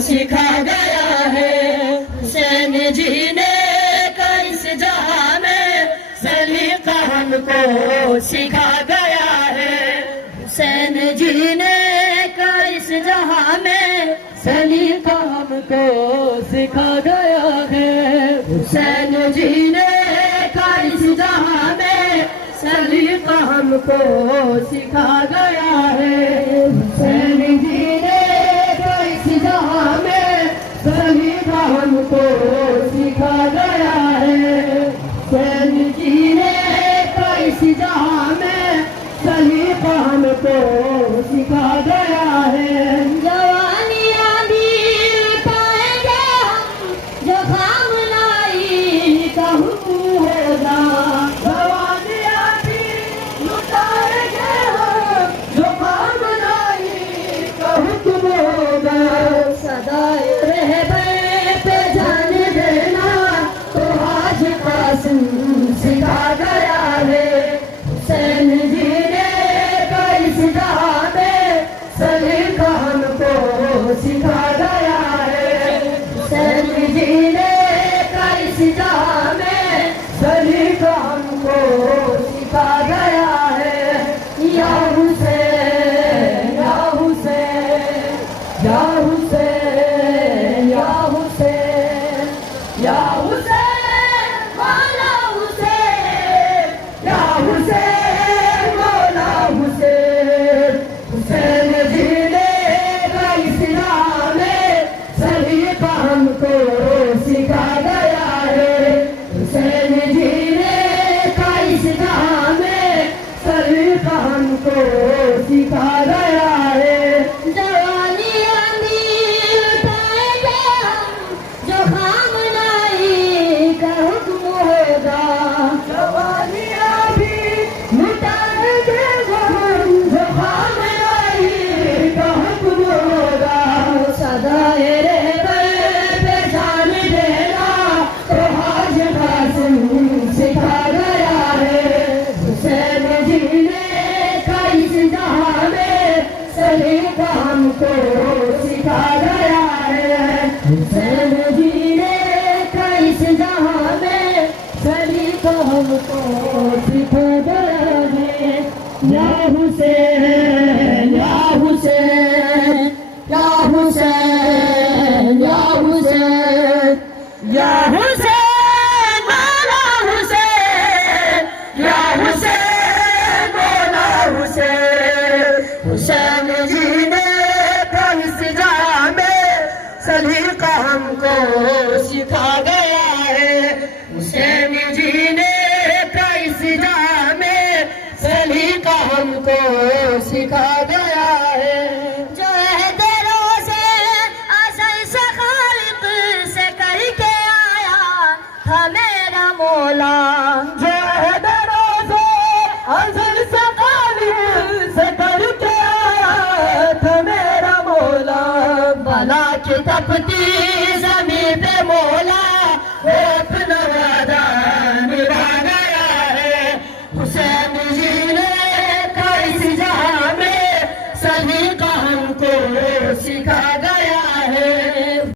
سکھا گیا ہے۔ حسین جینے کا اس جہاں میں سلیقہ ہم کو سکھا گیا ہے۔ حسین جینے کا اس جہاں میں سلیقہ ہم کو سکھا گیا ہے۔ حسین جینے کا اس جہاں میں سلیقہ ہم کو سکھا گیا ہے۔ حسین جینے کا اس جہاں میں سلیقہ ہم کو سکھا گیا ہے۔ حسین جینے کا اس جہاں میں سلیقہ ہم کو سکھا گیا ہے۔ جوانیاں بھی لٹائیں گے ہم جو خام لائی کا حکم ہوگا۔ جوانیاں بھی لٹائیں گے ہم جو خام لائی کا حکم ہوگا۔ صدائے رہبر پہ جان دینا تو آج قاسم سکھا گیا ہے۔ حسین جینے کا اس جہاں میں سلیقہ ہم کو سکھا گیا ہے۔ حسین جینے کا اس جہاں میں سلیقہ ہم کو سکھا گیا ہے۔ یا حسین یا حسین یا حسین یا حسین یا حسین مولا حسین یا حسین مولا حسین۔ حسین جینے کا اس راہ میں سلیقہ ہم کو سکھا گیا ہے۔ حسین جینے کا اس راہ میں سلیقہ ہم کو سکھا گیا ہے۔ جوانیاں بھی لٹائیں گے ہم جو خام لائی کا حکم ہوگا۔ جوانیاں بھی لٹائیں گے ہم جو خام لائی کا حکم ہوگا۔ صدائے رہبر پہ جان دینا تو آج قاسم سکھا گیا ہے۔ حسین جینے کا اس جہاں میں سلیقہ ہم کو سکھا گیا ہے۔ حسین جینے کا اس جہاں میں سلیقہ ہم کو سکھا گیا ہے۔ یا حسین یا حسین یا حسین یا حسین یا حسین مولا حسین یا حسین مولا حسین۔ حسین جینے کا اس جہاں میں سلیقہ ہم کو سکھا گیا ہے۔ حسین جینے کا اس جہاں میں سلیقہ ہم کو سکھا گیا ہے۔ جو عہد روزے ازل سے خالق سے کر کے آیا تھا میرا مولا۔ جو عہد روزے ازل سے خالق سے کر کے آیا تھا میرا مولا۔ بلا کی تپتی